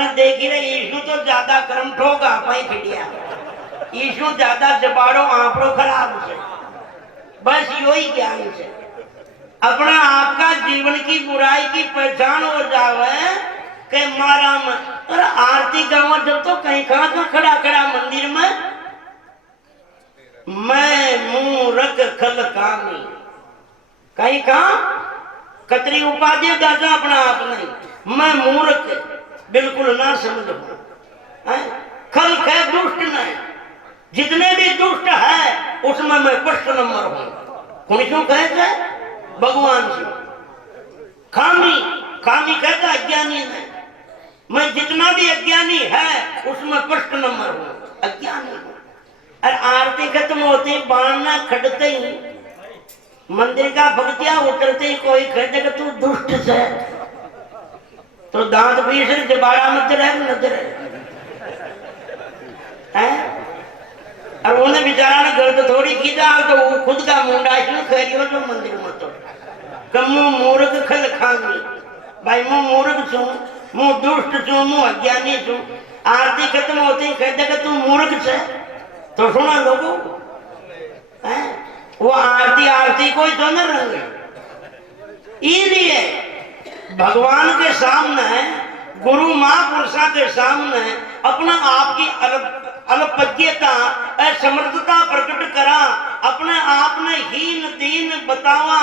ने देखी रे ईशु तो ज्यादा कर्म ठोका पाई खटिया, ईशु ज्यादा जबाड़ो आपड़ो खराब से, बस यो ही ज्ञान से अपना आपका जीवन की बुराई की पहचान हो जावे कि मारा में। और आरती गाँव जब तो कहीं कहाँ खड़ा खड़ा मंदिर में, मैं मूरख खल कामी, कहीं कहा कतरी उपाधि दादा अपना आप नहीं, मैं मूर्ख बिल्कुल ना समझ खल खे दुष्ट नहीं, जितने भी दुष्ट है उसमें मैं फर्स्ट नंबर हूं। कौन क्यों कहते भगवान जी, खामी खामी कहता अज्ञानी है, मैं जितना भी अज्ञानी है उसमें फर्स्ट नंबर हूं, अज्ञानी हूं। और आरती खत्म होती बाणना खड़ते ही मंदिर का भक्तिया उतरते ही कोई कहते कि तू दुष्ट से, तो दांत भी से जबाड़ा मत रहे नजर है। और उन्हें बेचारा ने गलत थोड़ी की था, तो वो खुद का मुंडा इसमें खैरियो जो मंदिर में तो कमु मूर्ख खल खामी, भाई मुंह मूर्ख छू, मुंह दुष्ट छू, मुंह अज्ञानी छू। आरती खत्म होती ही कहते कि तू मूर्ख से, तो सुना लोगों वो आरती आरती कोई तो न रंग। इसलिए भगवान के सामने, गुरु महापुरुषा के सामने अपना आपकी अल्पज्ञता असमर्थता प्रकट करा, अपने आप ने हीन दीन बतावा,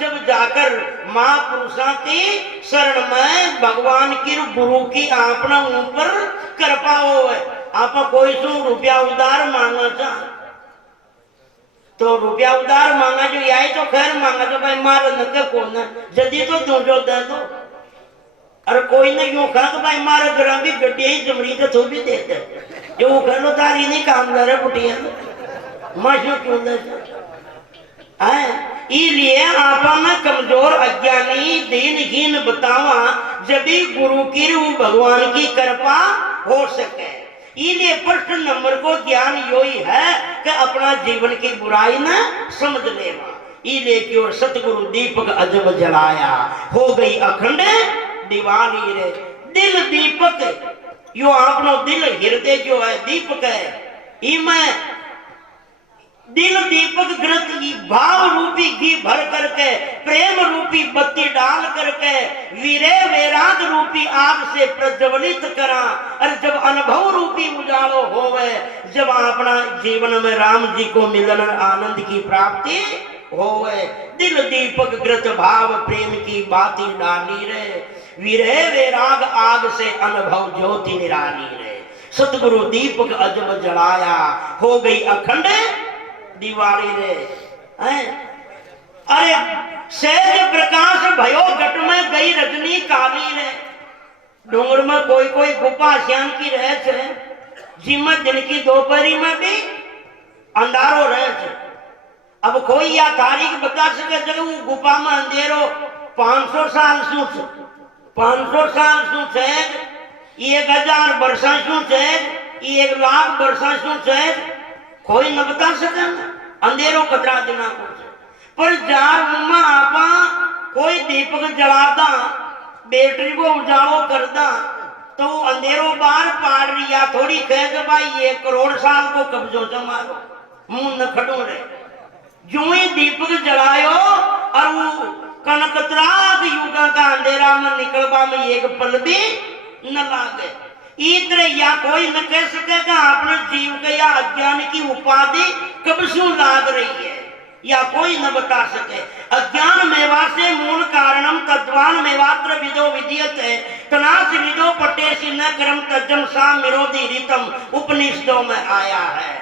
जब जाकर महापुरुषा की शरण में भगवान की गुरु की आपना ऊपर कृपा हो। आप कोई सो रुपया उधार मांगा था तो रुपया उधार मांगा जो आई तो खैर मांगा तो भाई मार न कौन जदी तो दो दे दो। अरे कोई ने यूं कहा तो भाई मारे घर भी गड्डी ही जमरी तो तू भी दे दे, जो वो कर लो तारी नहीं काम कर रहे पुटिया माशो क्यों दे इसलिए आपा में कमजोर अज्ञानी दीनहीन बतावा, जब भी गुरु की भगवान की कृपा हो सके। इसलिए फर्स्ट नंबर को ज्ञान यो ही है कि अपना जीवन की बुराई न समझ लेना। इसलिए क्यों सतगुरु दीपक अजब जलाया, हो गई अखंड दीवानी रे। दिल दीपक यो आपनो दिल हृदय जो है दीपक है, इमें दिल दीपक ग्रत भाव रूपी घी भर करके, प्रेम रूपी बत्ती डाल करके, वीरे वैराग रूपी आग से प्रज्वलित करा। और जब अनुभव रूपी उजालो होवे, जब अपना जीवन में राम जी को मिलन आनंद की प्राप्ति होवे, दिल दीपक ग्रत भाव प्रेम की बाती डाली रे, वीरे वैराग आग से अनुभव ज्योति निराली रे। सतगुरु दीपक अजब जलाया, हो गई अखंड दीवारी रे। अरे सहज प्रकाश भयो घट में गई रजनी काली रे। डोंगर में कोई कोई गुफा श्याम की रहे थे, जिम्मत दिन की दोपहरी में भी अंधारो रहे थे। अब कोई या तारीख बता सके जब वो गुफा में अंधेरो 500 साल शू 500 साल शू है, 1000 वर्षा शू है, 1 लाख वर्षा शू है, कोई न बता सके अंधेरो कतरा दिना को। पर जार उम्मा आपा कोई दीपक जलादा, बैटरी को उजालो करदा, तो अंधेरो बार पाड़ रिया थोड़ी कह भाई 1 करोड़ साल को कब्जो जमारो मुंह न खड़ो रे। जो ही दीपक जलायो और वो कनकतराग युगा का अंधेरा में निकलवा में एक पल भी न लागे। इतने या कोई न कह सकेगा आपने जीव के या अज्ञान की उपाधि कब से लाग रही है, या कोई न बता सके। अज्ञान मेवा से मूल कारणम तद्वान मेवात्र विदो विद्यते तनास विदो पटेसी न कर्म तज्जम सा विरोधी रीतम उपनिषदों में आया है।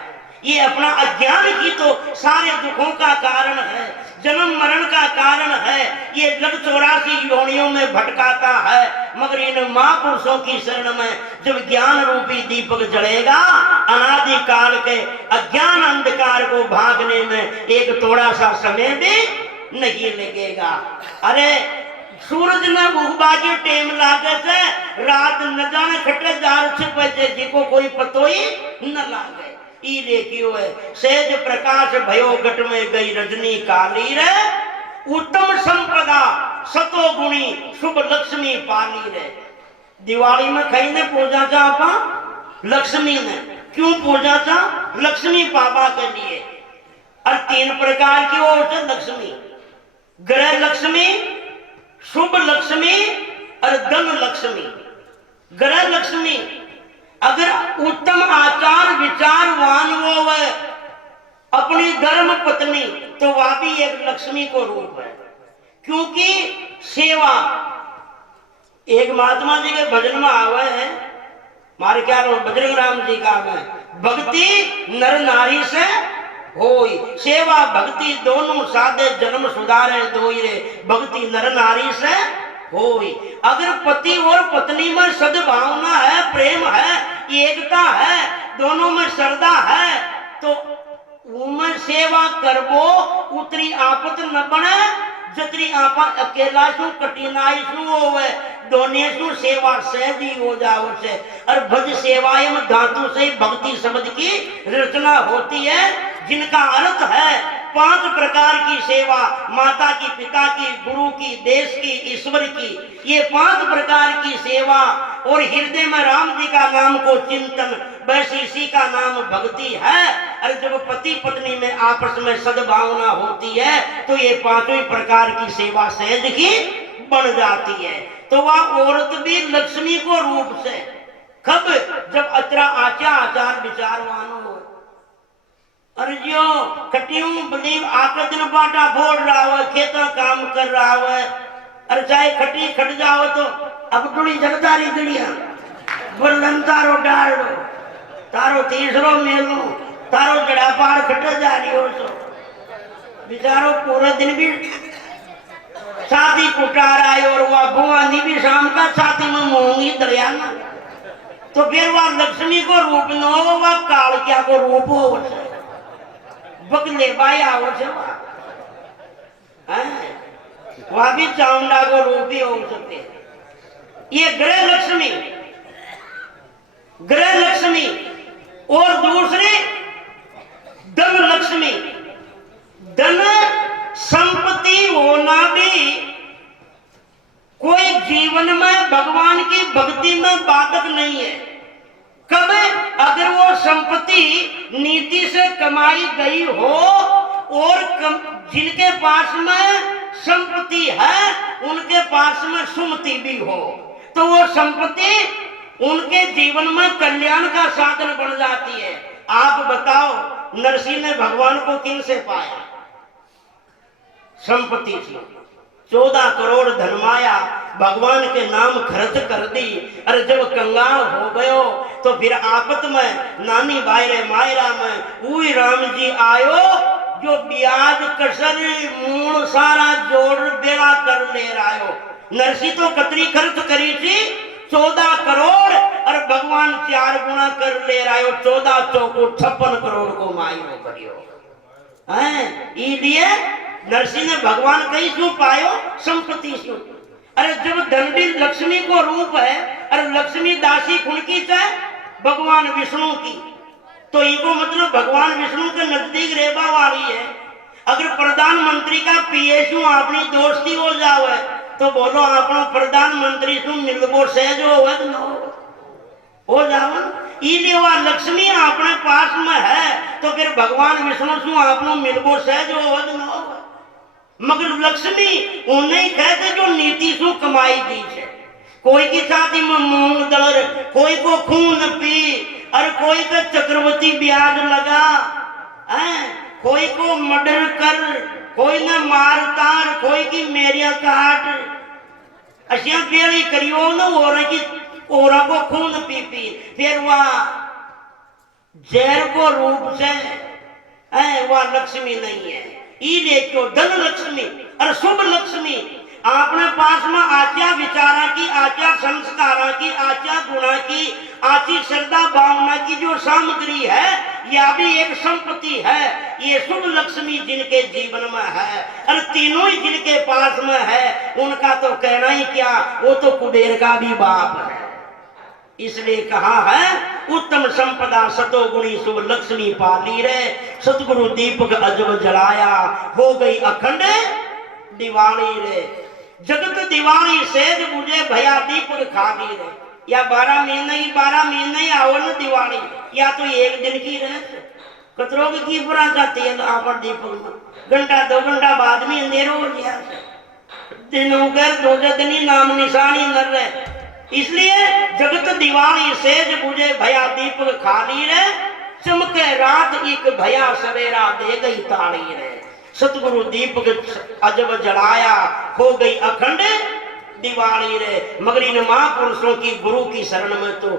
ये अपना अज्ञान ही तो सारे दुखों का कारण है, जन्म मरण का कारण है। ये जब 84 योनियों में भटकाता है, मगर इन महापुरुषों की शरण में जब ज्ञान रूपी दीपक जलेगा, अनादि काल के अज्ञान अंधकार को भागने में एक थोड़ा सा समय भी नहीं लगेगा। अरे सूरज ने उगवा के टेम लागे से रात न जाने खटे 4 बजे जी को कोई पतो ही न लागे। ई देखियो है सहज प्रकाश भयो घट में गई रजनी काली रे, उत्तम संपदा सतो गुणी शुभ लक्ष्मी पाली रे। दिवाली में कहीं ने पूजा था आपा लक्ष्मी ने। क्यों पूजा था? लक्ष्मी पापा के लिए। और 3 प्रकार की वो होते लक्ष्मी, ग्रह लक्ष्मी, शुभ लक्ष्मी और धन लक्ष्मी। ग्रह लक्ष्मी अगर उत्तम आचार विचारवान वो है अपनी धर्म पत्नी, तो वह भी एक लक्ष्मी को रूप है। क्योंकि सेवा, एक महात्मा जी के भजन में आवे है, मारे क्या बजरंग राम जी का में, भक्ति नर नारी से होई, सेवा भक्ति दोनों साधे जन्म सुधारे दोई रे, भक्ति नर नारी से होई। अगर पति और पत्नी में सद्भावना है, प्रेम है, एकता है, दोनों में श्रद्धा है, तो उनमें सेवा करबो उतरी आपत न बने जतरी आपा अकेला सु कठिनाई सु होवे, दोने सु सेवा सहज ही हो जाओ से। और भज सेवाएं में धातु से भक्ति शब्द की रचना होती है, जिनका अर्थ है 5 प्रकार की सेवा, माता की, पिता की, गुरु की, देश की, ईश्वर की, ये 5 प्रकार की सेवा। और हृदय में राम जी का नाम को चिंतन, बस इसी का नाम भक्ति है। और जब पति पत्नी में आपस में सद्भावना होती है तो ये 5 प्रकार की सेवा सहज ही बन जाती है। तो वह औरत भी लक्ष्मी को रूप से, कब? जब अतरा आचा आचार विचारवान हो। और जो कटियों बलीव आकर दिन बाटा फोड़ रहा हो, खेतों काम कर रहा हो, और चाहे खटी खट जाओ तो अब टुड़ी जगदारी गड़िया बर्लन तारो डाल लो, तारो तीसरो मेलो, तारो जड़ा पार खट जा रही हो, तो बेचारो पूरा दिन भी छाती कुटा रहा है, और वह भगवानी भी शाम का छाती में मोंगी दरिया ना, तो फिर वह लक्ष्मी को रूप न हो, वह कालकिया को रूप हो, बगले बाई आओ से वह भी चामुंडा को रूप ही हो सकते। ये ग्रह लक्ष्मी, ग्रह लक्ष्मी। और दूसरी धन लक्ष्मी। धन संपत्ति होना भी कोई जीवन में भगवान की भक्ति में बाधक नहीं है। कब? अगर वो संपत्ति नीति से कमाई गई हो, और जिनके पास में संपत्ति है उनके पास में सुमति भी हो, तो वो संपत्ति उनके जीवन में कल्याण का साधन बन जाती है। आप बताओ, नरसिंह ने भगवान को किन से पाया? संपत्ति से। 14 करोड़ धनमाया भगवान के नाम खर्च कर दी। अरे जब कंगाल हो गयो तो फिर आपत में नानी बायरे मायरा में उई राम जी आयो, जो ब्याज कसर मूल सारा जोड़ बेड़ा कर ले आयो। नरसी तो कतरी खर्च करी थी 14 करोड़, और भगवान 4 गुना कर ले आयो, 14 चौको 56 करोड़ को मायो करियो है। इसलिए नरसिंह ने भगवान कहीं सू पायो? संपत्ति सू। अरे जब धन भी लक्ष्मी को रूप है, अरे लक्ष्मी दासी खुनकी चाहे भगवान विष्णु की, तो इनको मतलब भगवान विष्णु के नजदीक रेबा वाली है। अगर प्रधानमंत्री का पीएसयू अपनी दोस्ती हो जावे तो बोलो अपनो प्रधानमंत्री सु मिलबो सहज हो जाओ। इसलिए वह लक्ष्मी अपने पास में है तो फिर भगवान विष्णु सु आपनो मिलबो सहज हो। मगर लक्ष्मी उन्हें कहते जो नीति सु कमाई दी है। कोई की छाती में मूंग दर, कोई को खून पी, और कोई का चक्रवर्ती ब्याज लगा है, कोई को मर्डर कर, कोई ने मार तार, कोई की मेरिया काट, अशिया बेड़ी करियो न ओरा को खून पी पी, फिर वह जहर को रूप से है, वह लक्ष्मी नहीं है। इले क्यों धन लक्ष्मी और शुभ लक्ष्मी अपने पास में आचा विचारा की, आचा संस्कारा की, आचा गुणा की, आची श्रद्धा भावना की जो सामग्री है, यह भी एक संपत्ति है। ये शुभ लक्ष्मी जिनके जीवन में है, और तीनों ही जिनके पास में है, उनका तो कहना ही क्या, वो तो कुबेर का भी बाप है। इसलिए कहा है उत्तम संपदा सतो गुणी शुभ लक्ष्मी पाली रे, सतगुरु दीपक अजब जलाया, हो गई अखंड दिवाली रे, जगत दिवाली सेज बुझे भया दीपक खाली रे। या 12 महीने ही आओ न दिवाली, या तो एक दिन की रह कतरों की बुरा का तेल आपर दीपक में घंटा 2 घंटा बाद में अंधेरो हो गया, दिन उगर दो जदनी नाम निशानी न रहे। इसलिए जगत दिवाली सेज बुझे भया दीपक खाली रे, चमके रात एक भया सवेरा दे गई ताली रे। सतगुरु दीपक अजब जलाया हो गई अखंड दिवाली रे। मगर इन महापुरुषों की गुरु की शरण में तो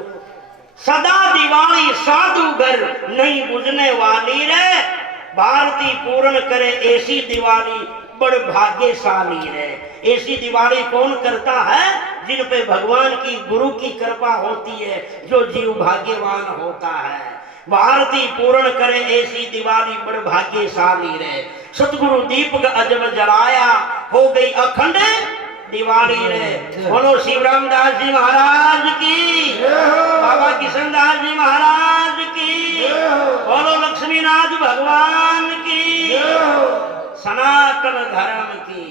सदा दिवाली साधु घर नहीं बुझने वाली रे। भारती पूर्ण करे ऐसी दिवाली बड़ भाग्यशाली रे। ऐसी दिवाली कौन करता है? जिन पे भगवान की गुरु की कृपा होती है, जो जीव भाग्यवान होता है। भारती पूर्ण करे ऐसी दिवाली बड़ भाग्यशाली रे। सतगुरु दीपक अजब जलाया हो गई अखंड दिवाली रे। बोलो शिवराम दास जी महाराज की, बाबा किशनदास जी महाराज की, बोलो लक्ष्मीनाथ भगवान की, सनातन धर्म की।